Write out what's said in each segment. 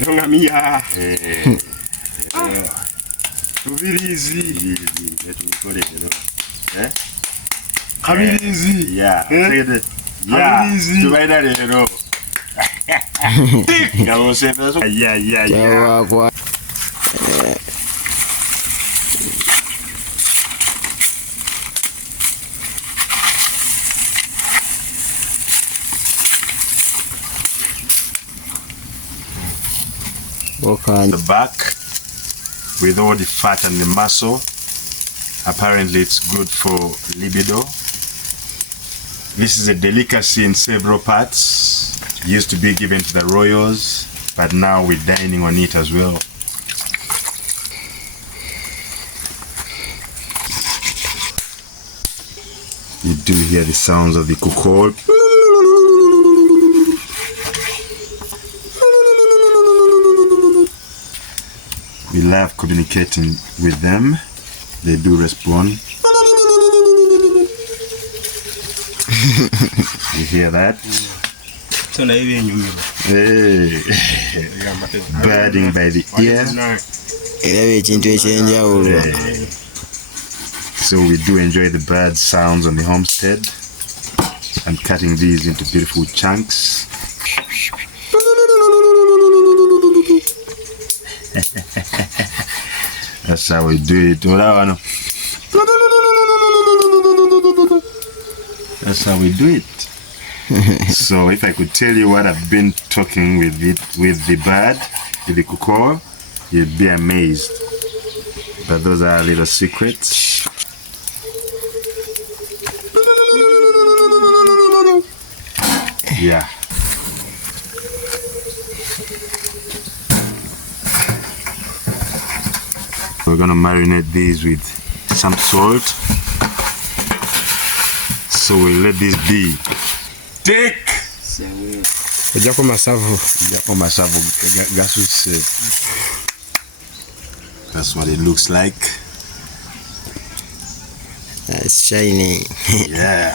ngamia tubirizi kabirizi tubaina lero the back with all the fat and the muscle. Apparently it's good for libido. This is a delicacy in several parts. It used to be given to the royals, but now we're dining on it as well. You do hear the sounds of the kukol. We love communicating with them. They do respond. You hear that? Hey. Birding by the ear. So we do enjoy the bird sounds on the homestead and cutting these into beautiful chunks. That's how we do it. That's how we do it. So if I could tell you what I've been talking with the bird, with the kukor, you'd be amazed. But those are little secrets. Yeah. We're gonna marinate these with some salt. So we'll let this be. Take! That's what it looks like. It's shining. Yeah.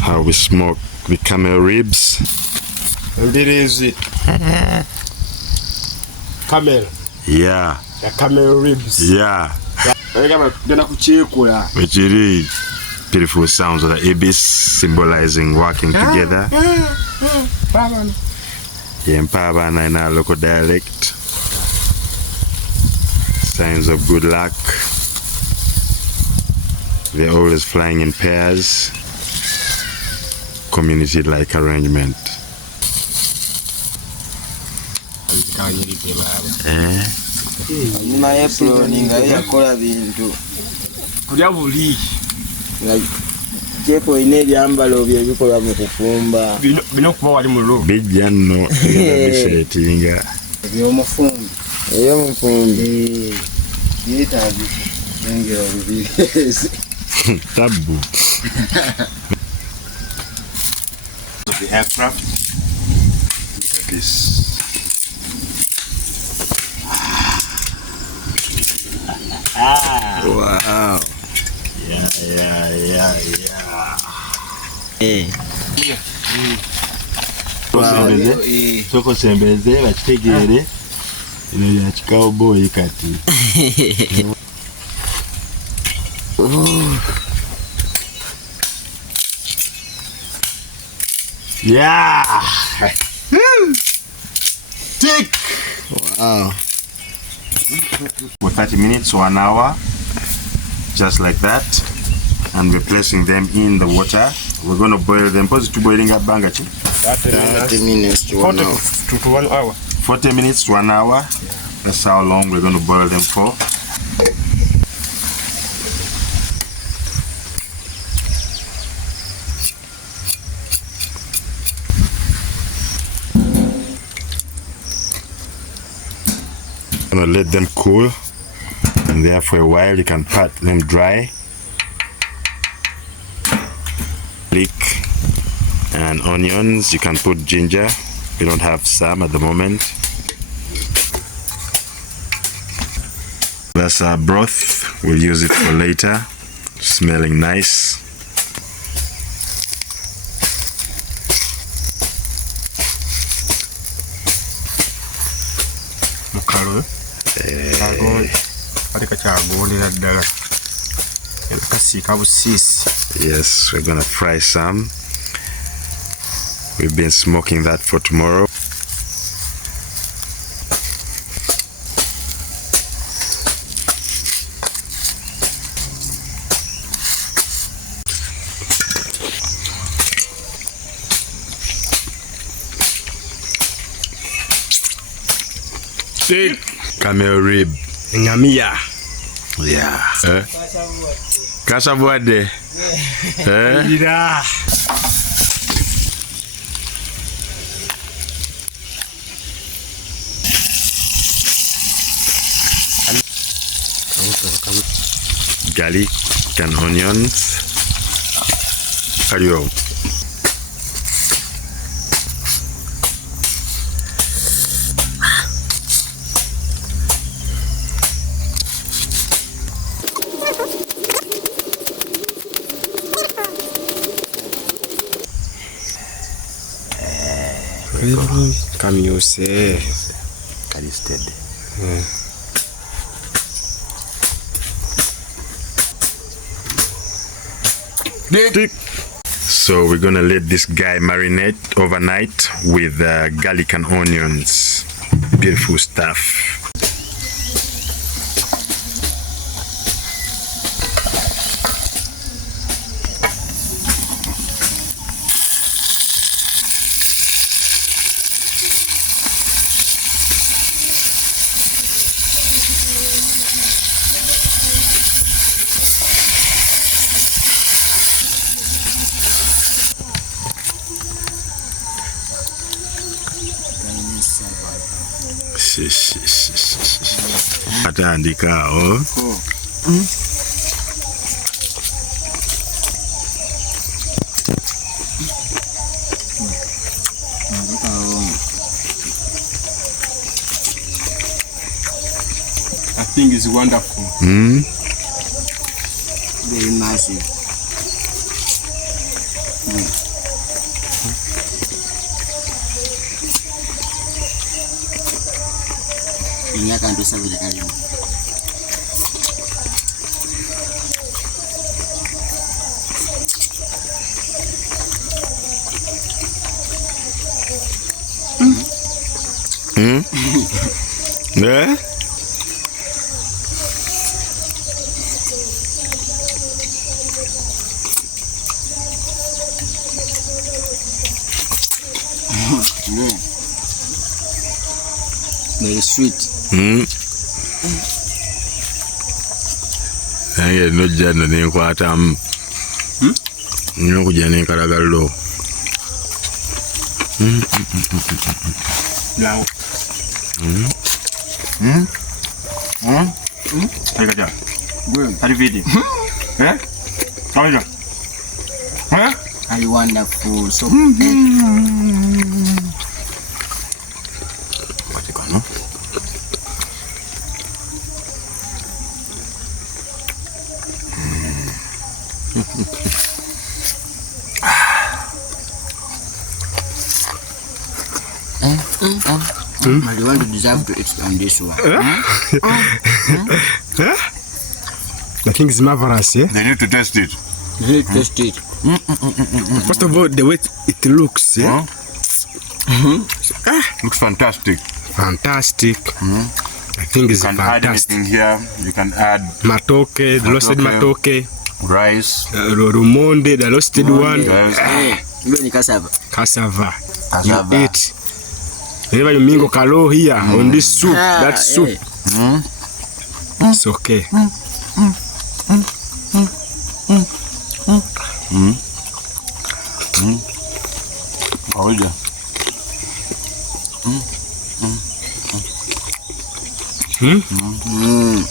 How we smoke the camel ribs. And it is it. Camel. Yeah. The camel ribs. Yeah. Which it is. Beautiful sounds of the ibis symbolizing working together. Yempabana in our local dialect. Signs of good luck. They're always flying in pairs. Community-like arrangement. Jepo ine byambalo byebikola mu kufumba bino kuba wali mu lo bijja nno bishetinga ebyomufumbi ey'omufumbi yeetaaga engero bibiri tabu of the aircraft. Look at this. Wow. Yeah. Hey. Soko sembeze bakitegere ino ya cowboy kati. Yeah. Tick. Wow. For 30 minutes or an hour, just like that, and we're placing them in the water. We're going to boil them. Put to boiling up bangachi. 30 minutes to 1 hour. To 1 hour. 40 minutes to 1 hour. That's how long we're going to boil them for. I'm going to let them cool, and there for a while you can pat them dry. Leek and onions. You can put ginger. We don't have some at the moment. That's our broth. We'll use it for later. Smelling nice. kalo. Yes, we're gonna fry some. We've been smoking that for tomorrow. Camel rib. Ngamia. Yeah. Kasabuade. Ira. Garlic and onions. Ario. Come you say. Curry steady. So we're gonna let this guy marinate overnight with garlic and onions. Beautiful stuff. Atandika oh. I think it's wonderful. Very massive. Can't do something like that. Yeah? Very sweet. Nange nojja nno nenkwatamu. Nina okujja nenkalagalo. Now. Good. How do you feel it? How are you? Are you wonderful? So I want to deserve to eat on this one. I think it's marvelous, yeah? They need to taste it. You need to taste it. First of all, the way it looks, yeah? Looks fantastic. Fantastic. I think it's You can fantastic. add anything here. You can add Matoke, the roasted matoke. rice. Rumonde, the roasted one. Yes. Even cassava. Cassava. Cassava. You eat. Whenever you mingle kalo here on this soup, that soup. It's okay. Oja.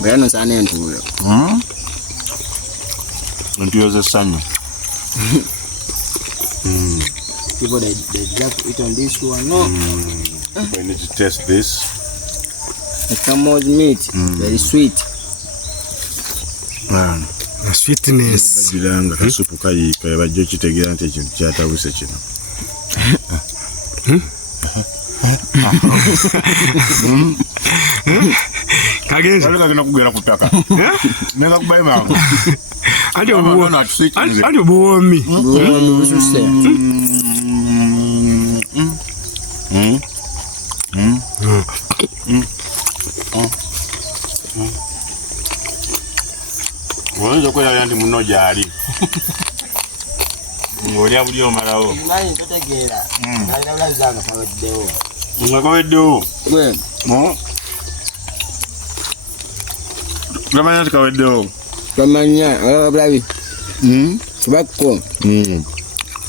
Bayano sana entuyo. Ndio za sanyo. People they love to eat on this one. No. We need to taste this. The camel meat, very sweet. The sweetness. Bilanga kasupu kayika yabajjo kitegera nti ekintu kyatawuse kino. Kagenza. Wale kagenda kugera kutaka. Nenga kubaye mangu. Ati obuwomi. Buwomi bususe. Wonzo ko yandi muno jali. Ngolya buli omalawo. Nani totegera. Nalina ulazanga kaweddewo. Ngakaweddewo. Gwe. Gamanya tukaweddewo. Kamanya abulabi. Bakko.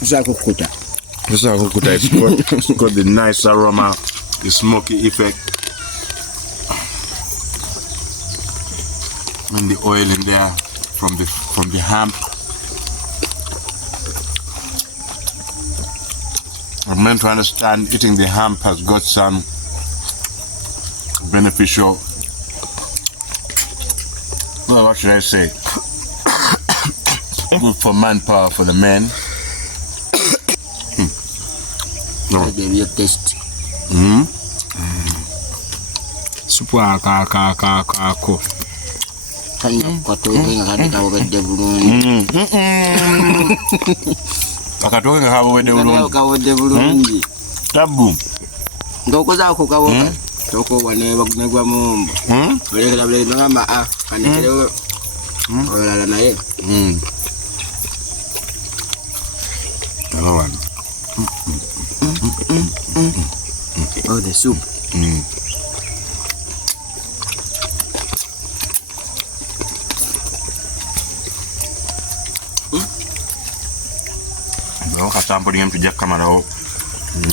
Usakukuta. It's got the nice aroma, the smoky effect, and the oil in there from the ham. I'm meant to understand eating the ham has got some beneficial. Well, what should I say? Good for manpower for the men. Give you taste. Supu ako. Kanya kwatoke ngakadika obedde bulungi. Akatoke nga kabobedde bulungi. Kabodde bulungi. Tabu. Ngokozaako kaboka. Toko wane bagwa mumbo. Olekera bule ngamba kanekere. Olala naye. Hello. Oh, the soup. Bawo katambulinga mtujja kamalawo.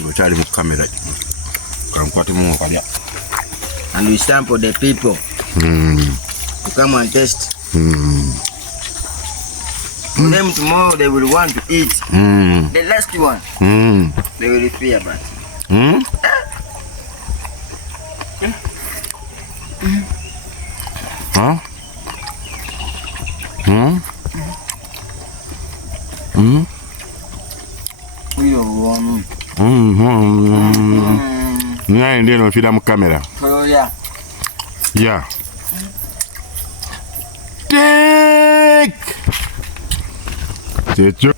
Okyali mu kamera. Kankwate mu kalya. And we sample the people. To come and taste. For them tomorrow they will want to eat. The last one. They will fear but. Huh? We don't want. Nani ndiye anafida mu kamera? Oh yeah. Yeah. Take. Checho.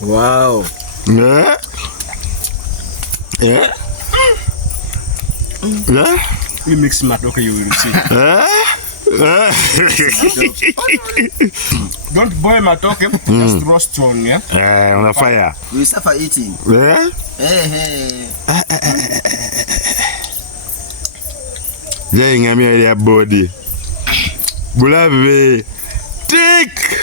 Wow. You mix matoke, you will see. Don't boil matoke, just roast on, yeah? On the fire. We suffer eating. Hey. Jai ngamia ya body. Bulave. Take.